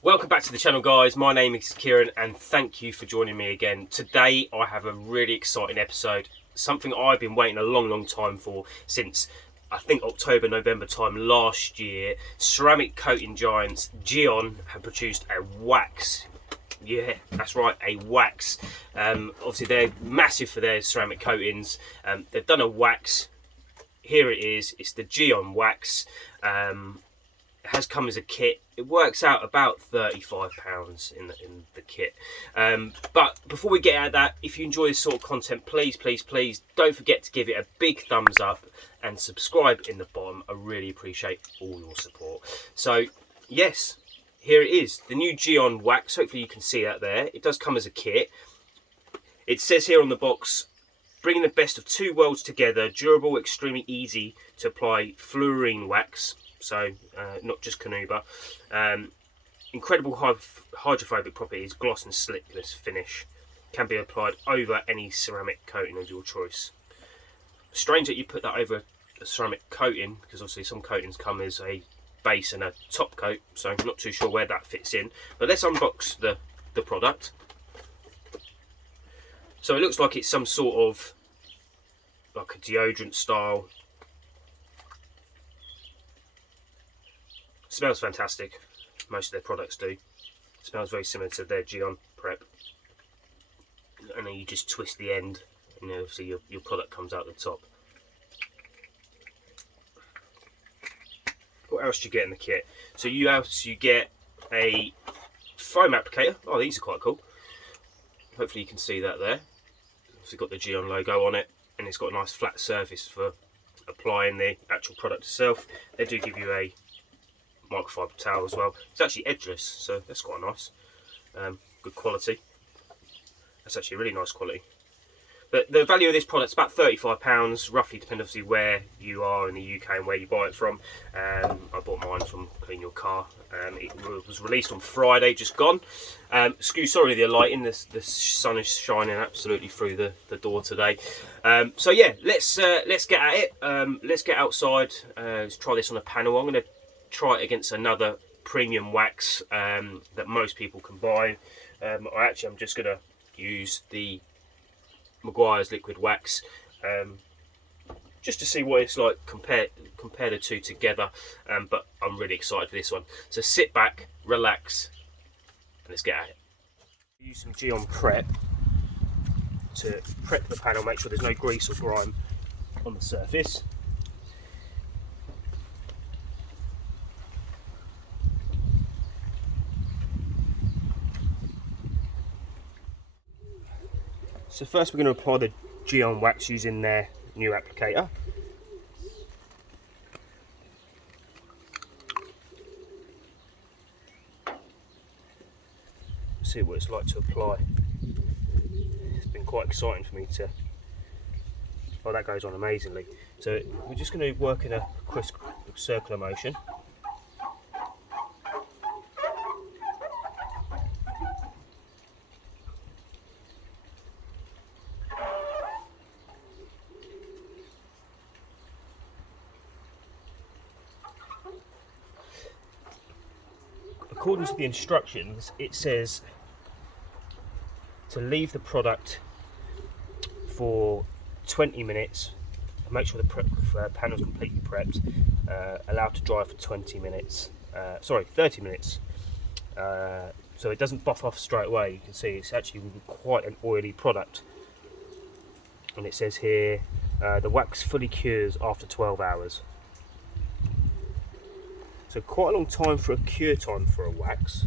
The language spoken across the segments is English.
Welcome back to the channel, guys. My name is Kieran and thank you for joining me again. Today I have a really exciting episode, something I've been waiting a long time for since I think October, November time last year. Ceramic coating giants Gyeon have produced a wax. Yeah, that's right, a wax. Obviously they're massive for their ceramic coatings. They've done a wax. Here it is. It's the Gyeon wax. It has come as a kit. It works out about £35 in the kit. But before we get at that, if you enjoy this sort of content, please don't forget to give it a big thumbs up and subscribe in the bottom. I really appreciate all your support. So yes, here it is, the new Gyeon wax. Hopefully you can see that there. It does come as a kit. It says here on the box, bringing the best of two worlds together, durable, extremely easy to apply fluorine wax. So not just Canuba. Incredible hydrophobic properties, gloss and slickless finish. Can be applied over any ceramic coating of your choice. Strange that you put that over a ceramic coating, because obviously some coatings come as a base and a top coat, so I'm not too sure where that fits in. But let's unbox the product. So it looks like it's some sort of like a deodorant style. Smells fantastic. Most of their products do. Smells very similar to their Gyeon prep. And then you just twist the end, and obviously your product comes out the top. What else do you get in the kit? So you get a foam applicator. Oh, these are quite cool. Hopefully you can see that there. It's got the Gyeon logo on it, and it's got a nice flat surface for applying the actual product itself. They do give you a microfibre towel as well. It's actually edgeless, so that's quite nice. Good quality. That's actually a really nice quality. But the value of this product is about £35, roughly, depending obviously where you are in the UK and where you buy it from. I bought mine from Clean Your Car. It was released on Friday, just gone. Sorry the lighting, the sun is shining absolutely through the door today. So yeah, let's get at it. Let's get outside. Let's try this on a panel. I'm going to try it against another premium wax that most people can buy. I'm just going to use the Maguire's liquid wax just to see what it's like, compare the two together. But I'm really excited for this one. So sit back, relax, and let's get at it. Use some Gyeon prep to prep the panel, make sure there's no grease or grime on the surface. So first we're going to apply the Gyeon wax using their new applicator. See what it's like to apply. It's been quite exciting for me to... Oh, that goes on amazingly. So we're just going to work in a crisp circular motion. According to the instructions, it says to leave the product for 20 minutes, make sure the panel's completely prepped, allowed to dry for 30 minutes, so it doesn't buff off straight away. You can see it's actually quite an oily product, and it says here the wax fully cures after 12 hours. So quite a long time for a cure time for a wax.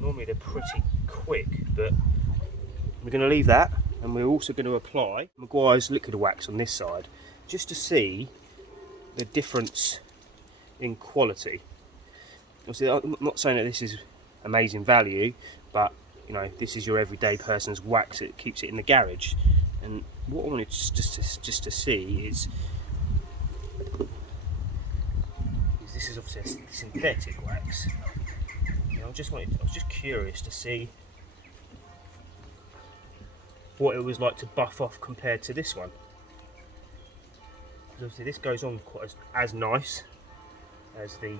Normally they're pretty quick, but we're going to leave that, and we're also going to apply Maguire's liquid wax on this side, just to see the difference in quality. Obviously, I'm not saying that this is amazing value, but you know, this is your everyday person's wax. It keeps it in the garage, and what I wanted just to see is. This is obviously a synthetic wax. I was just curious to see what it was like to buff off compared to this one. Because obviously this goes on quite as nice as the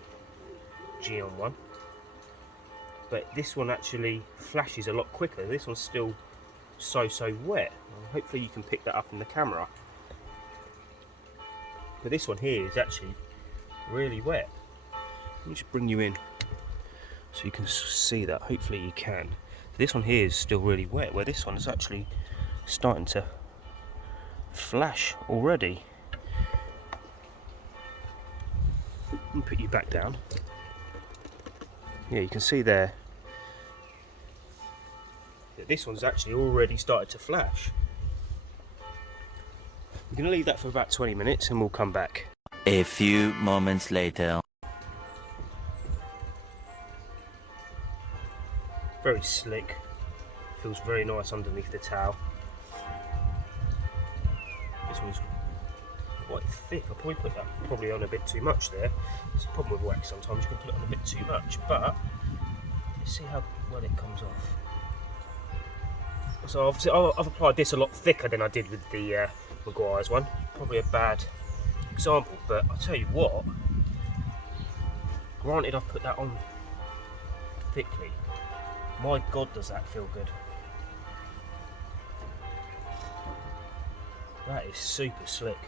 Gyeon one. but this one actually flashes a lot quicker. This one's still so wet. Hopefully you can pick that up in the camera. But this one here is actually really wet. Let me just bring you in so you can see that. Hopefully you can. This one here is still really wet, where this one is actually starting to flash already. Let me put you back down. Yeah, you can see there that this one's actually already started to flash. We're going to leave that for about 20 minutes and we'll come back. A few moments later. Very slick. Feels very nice underneath the towel. This one's quite thick. I probably put that on a bit too much there. It's a problem with wax sometimes, you can put it on a bit too much, but let's see how well it comes off. So obviously I've applied this a lot thicker than I did with the Maguire's one. Probably a bad example, but I'll tell you what, granted I've put that on thickly, my God does that feel good. That is super slick.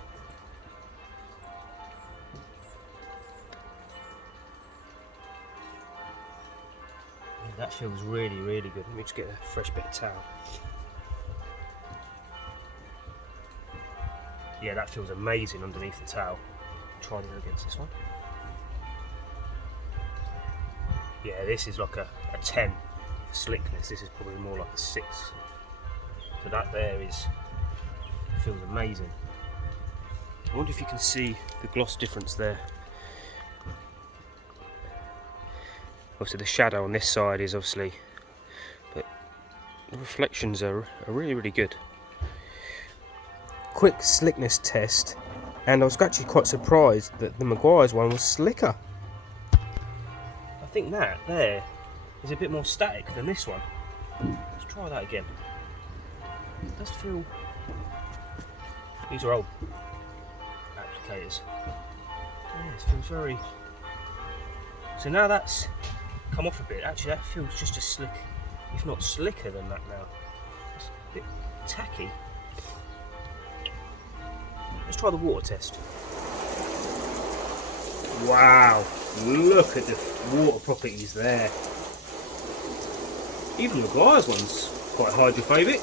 That feels really good. Let me just get a fresh bit of towel. Yeah, that feels amazing underneath the towel. Try it against this one. Yeah, this is like a 10 slickness. This is probably more like a 6. So that there feels amazing. I wonder if you can see the gloss difference there. Obviously the shadow on this side is obviously, but the reflections are really good. Quick slickness test, and I was actually quite surprised that the Maguire's one was slicker. I think that there is a bit more static than this one. Let's try that again. It does feel, these are old applicators. Yeah, it feels very, so now that's come off a bit. Actually that feels just as slick, if not slicker than that now. It's a bit tacky. Let's try the water test. Wow, look at the water properties there. Even the Maguire's one's quite hydrophobic.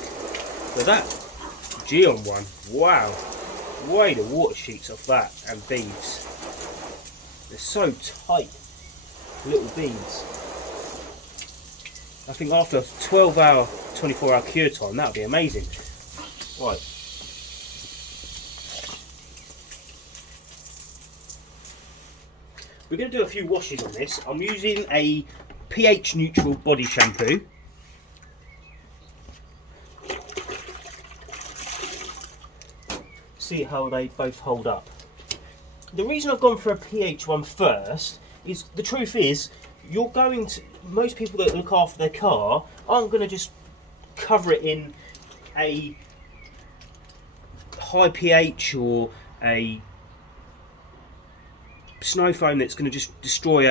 But that Gyeon one, wow. The way the water sheets off that and beads. They're so tight, little beads. I think after a 12-hour, 24-hour cure time, that would be amazing. Right. We're going to do a few washes on this. I'm using a pH neutral body shampoo. See how they both hold up. The reason I've gone for a pH one first is, the truth is, you're going to, most people that look after their car aren't going to just cover it in a high pH or a snow foam that's going to just destroy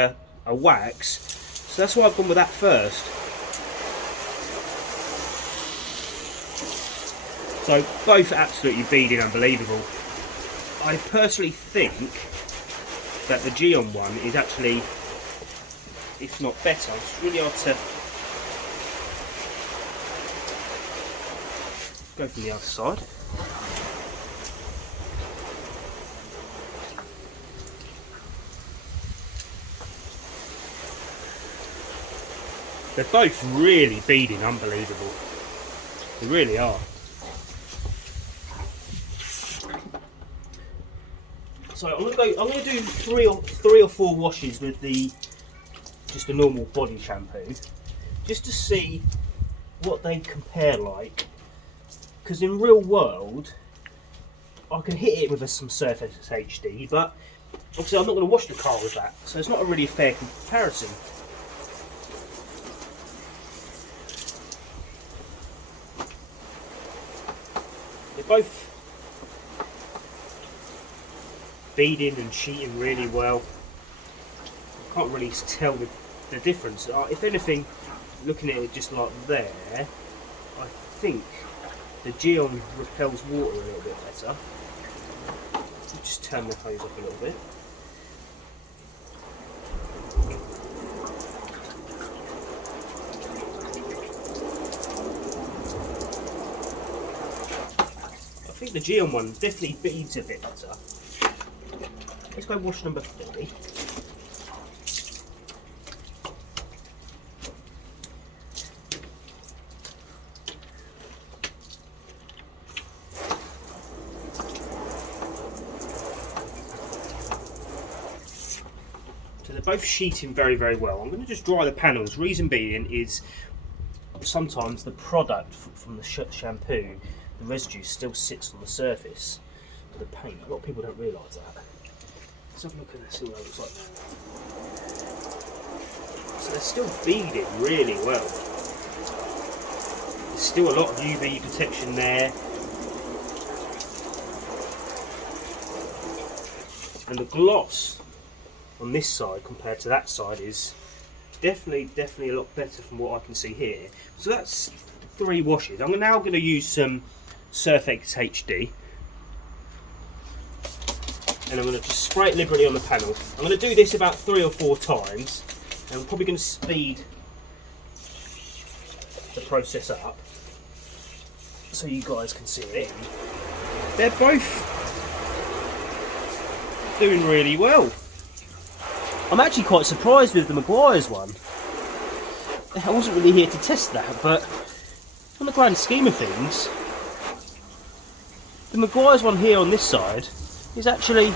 a wax. So that's why I've gone with that first. So both absolutely beading unbelievable. I personally think that the Gyeon one is actually, if not better. It's really hard to go from the other side. They're both really beading unbelievable. They really are. So I'm gonna do three or four washes with just a normal body shampoo, just to see what they compare like. Because in real world, I can hit it with some SURFEX HD, but obviously I'm not going to wash the car with that, so it's not a really fair comparison. They're both beading and sheeting really well. I can't really tell the the difference. If anything, looking at it just like there, I think the Gyeon repels water a little bit better. Just turn the hose up a little bit. I think the Gyeon one definitely beads a bit better. Let's go wash number 3. So they're both sheeting very, very well. I'm going to just dry the panels. Reason being is sometimes the product from the shampoo, the residue still sits on the surface of the paint. A lot of people don't realise that. Let's have a look at this, see what it looks like now. So they're still beading really well. There's still a lot of UV protection there. And the gloss on this side compared to that side is definitely a lot better from what I can see here. So that's 3 washes. I'm now going to use some SURFEX HD. And I'm going to just spray it liberally on the panel. I'm going to do this about 3 or 4 times, and I'm probably going to speed the process up so you guys can see it. They're both doing really well. I'm actually quite surprised with the Maguire's one. I wasn't really here to test that, but on the grand scheme of things, the Maguire's one here on this side is actually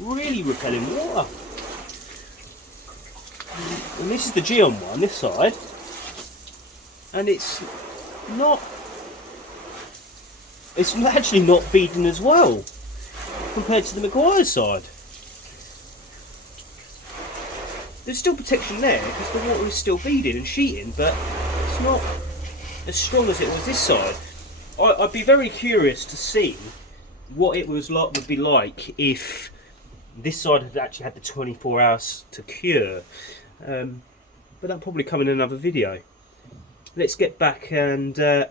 really repelling water. And this is the Gyeon one, this side, and it's actually not beading as well compared to the Maguire's side. There's still protection there because the water is still beading and sheeting, but it's not as strong as it was this side. I'd be very curious to see what it would be like if this side had actually had the 24 hours to cure. But that'll probably come in another video. Let's get back and have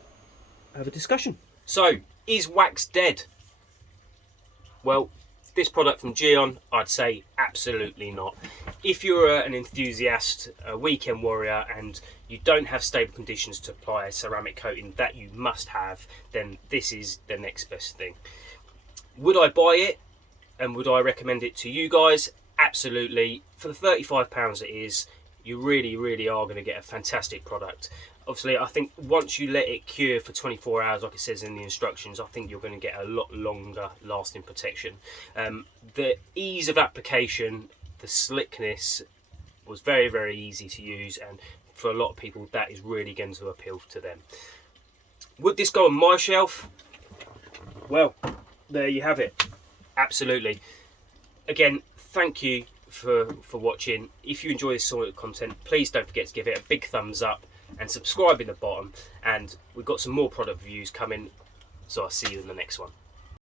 a discussion. So, is wax dead? Well, this product from Gyeon, I'd say absolutely not. If you're an enthusiast, a weekend warrior, and you don't have stable conditions to apply a ceramic coating that you must have, then this is the next best thing. Would I buy it and would I recommend it to you guys? Absolutely. For the £35 it is, you really are going to get a fantastic product. Obviously, I think once you let it cure for 24 hours, like it says in the instructions, I think you're going to get a lot longer lasting protection. The ease of application, the slickness was very easy to use, and for a lot of people that is really going to appeal to them. Would this go on my shelf? Well, there you have it. Absolutely. Again, thank you for watching. If you enjoy this sort of content, please don't forget to give it a big thumbs up and subscribe in the bottom, and we've got some more product reviews coming, so I'll see you in the next one.